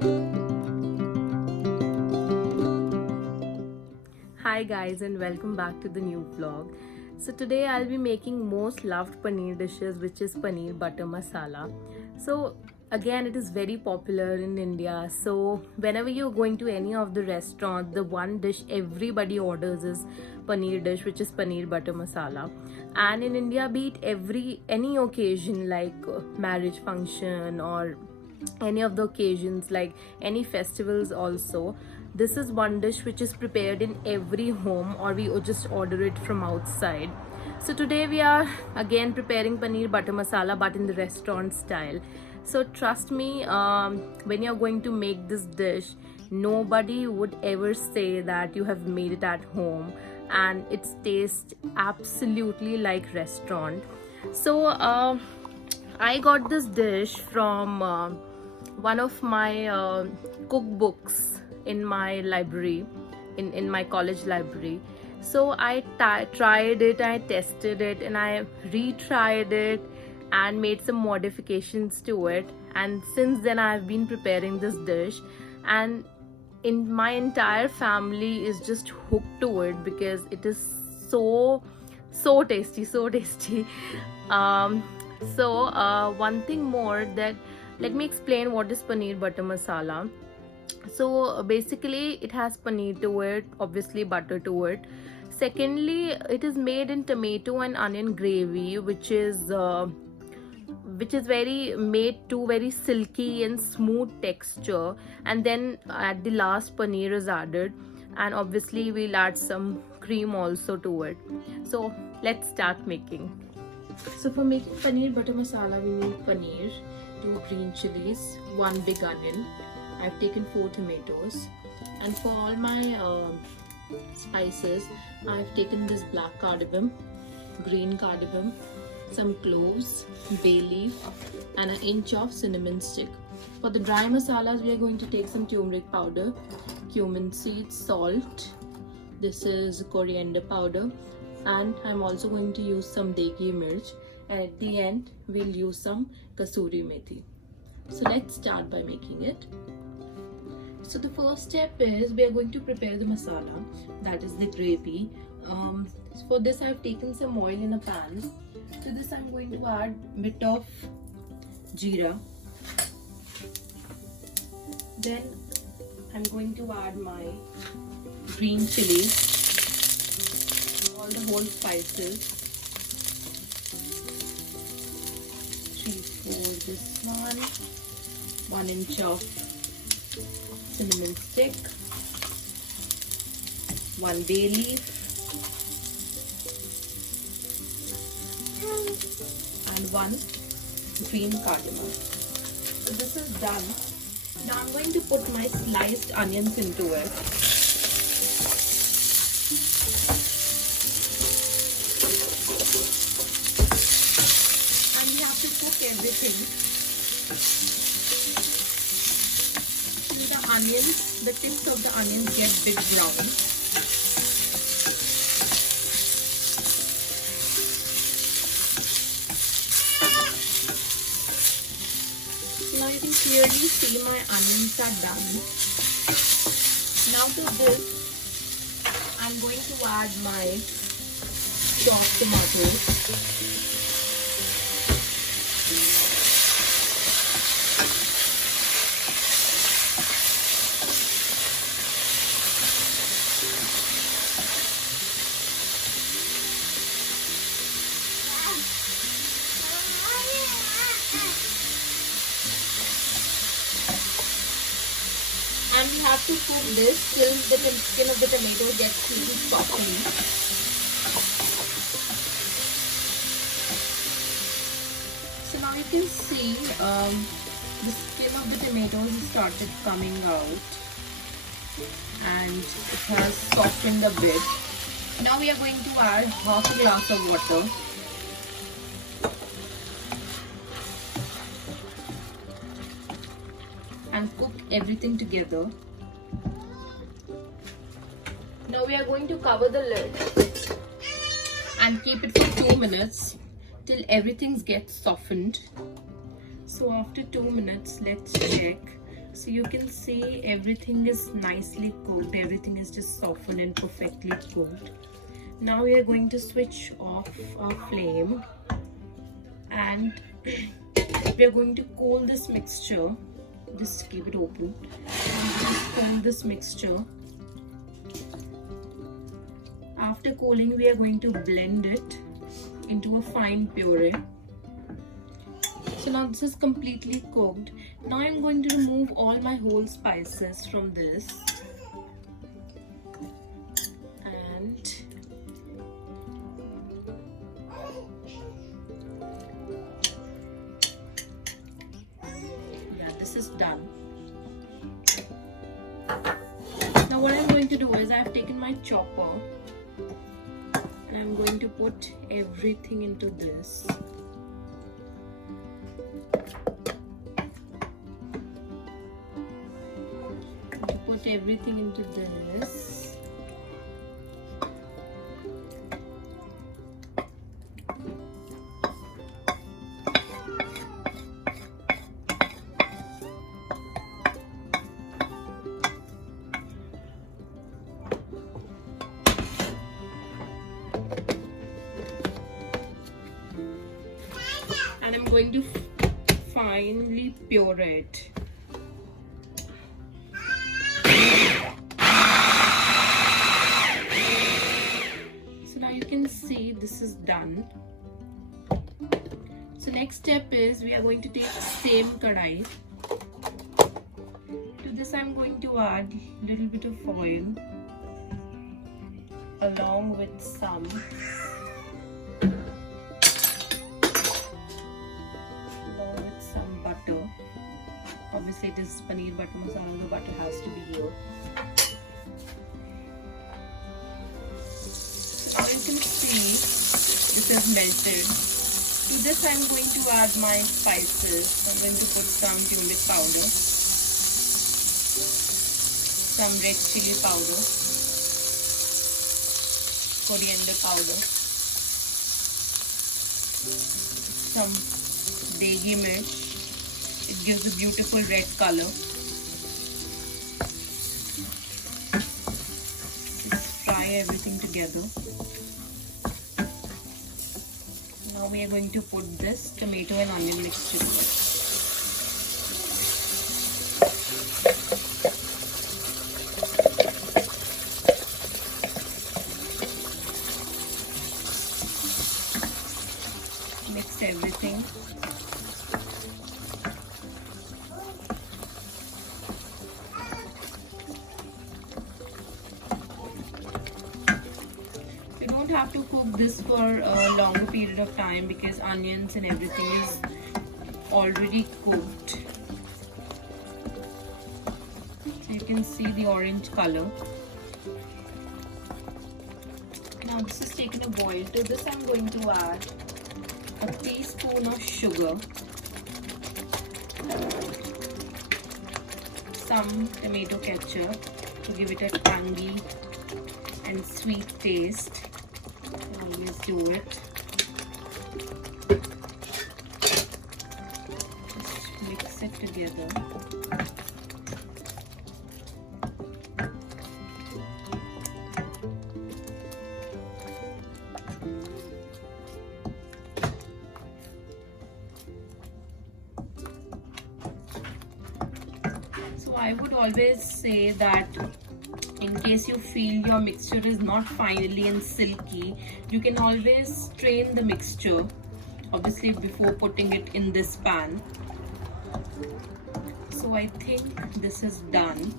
Hi guys, and welcome back to the new vlog. So today I'll be making most loved paneer dishes, which is paneer butter masala. So again, it is very popular in India. So whenever you're going to any of the restaurants, the one dish everybody orders is paneer dish, which is paneer butter masala. And in India, be it any occasion like marriage function or any of the occasions like any festivals also, this is one dish which is prepared in every home, or we just order it from outside. So today we are again preparing paneer butter masala, but in the restaurant style. So trust me, when you're going to make this dish, nobody would ever say that you have made it at home, and it tastes absolutely like restaurant. So I got this dish from one of my cookbooks in my library, in my college library. So I tried it, I tested it, and I retried it and made some modifications to it. And since then, I've been preparing this dish, and in my entire family is just hooked to it because it is so tasty, so tasty. One thing more, that let me explain what is paneer butter masala. So basically it has paneer to it, obviously butter to it. Secondly, it is made in tomato and onion gravy, which is very made to very silky and smooth texture, and then at the last paneer is added, and obviously we'll add some cream also to it. So let's start making. So for making paneer butter masala, we need paneer, 2 green chilies, 1 big onion. I've taken 4 tomatoes, and for all my spices, I've taken this black cardamom, green cardamom, some cloves, bay leaf, and an inch of cinnamon stick. For the dry masalas, we are going to take some turmeric powder, cumin seeds, salt. This is coriander powder, and I'm also going to use some degi mirch, and at the end we'll use some kasuri methi. So let's start by making it. So the first step is we are going to prepare the masala, that is the gravy. For this I've taken some oil in a pan. To this I'm going to add a bit of jeera. Then I'm going to add my green chilies, all the whole spices, 3/4 this one inch of cinnamon stick, 1 bay leaf, and 1 green cardamom. So this is done. Now I'm going to put my sliced onions into it. And we have to cook everything till the tips of the onions get a bit brown. Now you can clearly see my onions are done. Now to this, I'm going to add my chopped tomatoes. And we have to cook this till the skin of the tomato gets little softened. So now you can see the skin of the tomatoes started coming out, and it has softened a bit. Now we are going to add half a glass of water. And cook everything together. Now we are going to cover the lid and keep it for 2 minutes till everything gets softened. So after 2 minutes, let's check. So you can see everything is nicely cooked, everything is just softened and perfectly cooked. Now we are going to switch off our flame and we are going to cool this mixture. Just keep it open. Just cool this mixture. After cooling, we are going to blend it into a fine puree. So now this is completely cooked. Now I'm going to remove all my whole spices from this. And yeah, this is done. Now what I'm going to do is I've taken my chopper and I'm going to put everything into this. Put everything into this. And I'm going to finely puree it. See, this is done. So next step is we are going to take same kadai. To this I'm going to add little bit of oil along with some butter. Obviously it is paneer butter masala, the butter has to be here. Now you can see this is melted. To this I'm going to add my spices. I'm going to put some turmeric powder, some red chili powder, coriander powder, some degi mirch. It gives a beautiful red color. Just fry everything together. Now we are going to put this tomato and onion mixture. Mix everything. Have to cook this for a longer period of time because onions and everything is already cooked. So you can see the orange color. Now this is taken a boil. To this I'm going to add a teaspoon of sugar, some tomato ketchup to give it a tangy and sweet taste. Always do it. Just mix it together. So I would always say that in case you feel your mixture is not finely and silky, you can always strain the mixture, obviously before putting it in this pan. So I think this is done.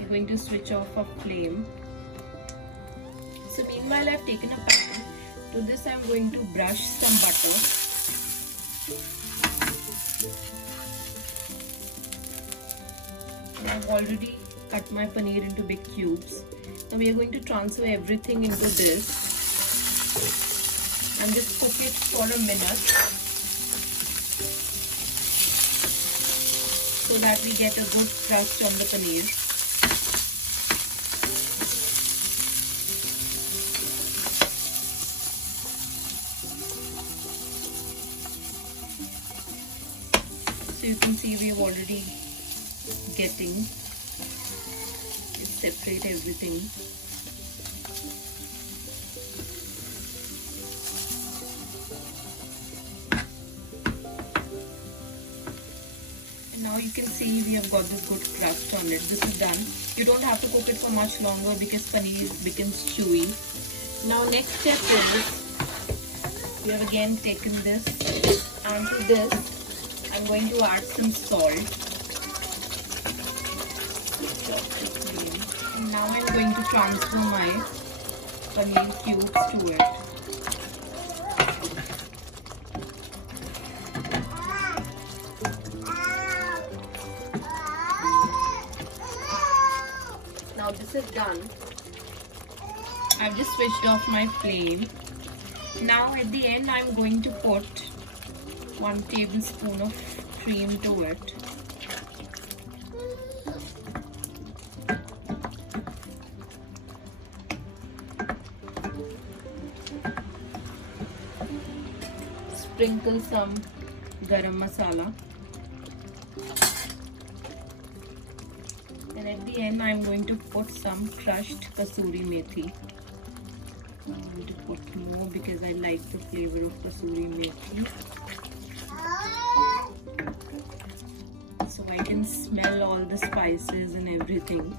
We're going to switch off our flame. So meanwhile I've taken a pan. To this I'm going to brush some butter. I've already cut my paneer into big cubes. Now we are going to transfer everything into this and just cook it for a minute so that we get a good crust on the paneer. So you can see we have already getting it separate everything. And now you can see we have got this good crust on it. This is done. You don't have to cook it for much longer because paneer becomes chewy. Now next step is, we have again taken this, and to this I'm going to add some salt. And now I'm going to transfer my paneer cubes to it. Now this is done. I've just switched off my flame. Now at the end I'm going to put 1 tablespoon of cream to it. Sprinkle some garam masala. And at the end I'm going to put some crushed kasuri methi. I'm going to put more because I like the flavor of kasuri methi. So I can smell all the spices and everything.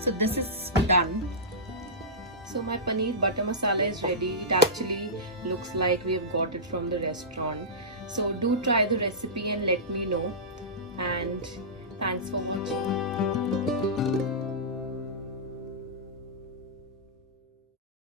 So this is done. So my paneer butter masala is ready. It actually looks like we have got it from the restaurant. So do try the recipe and let me know. And thanks for watching.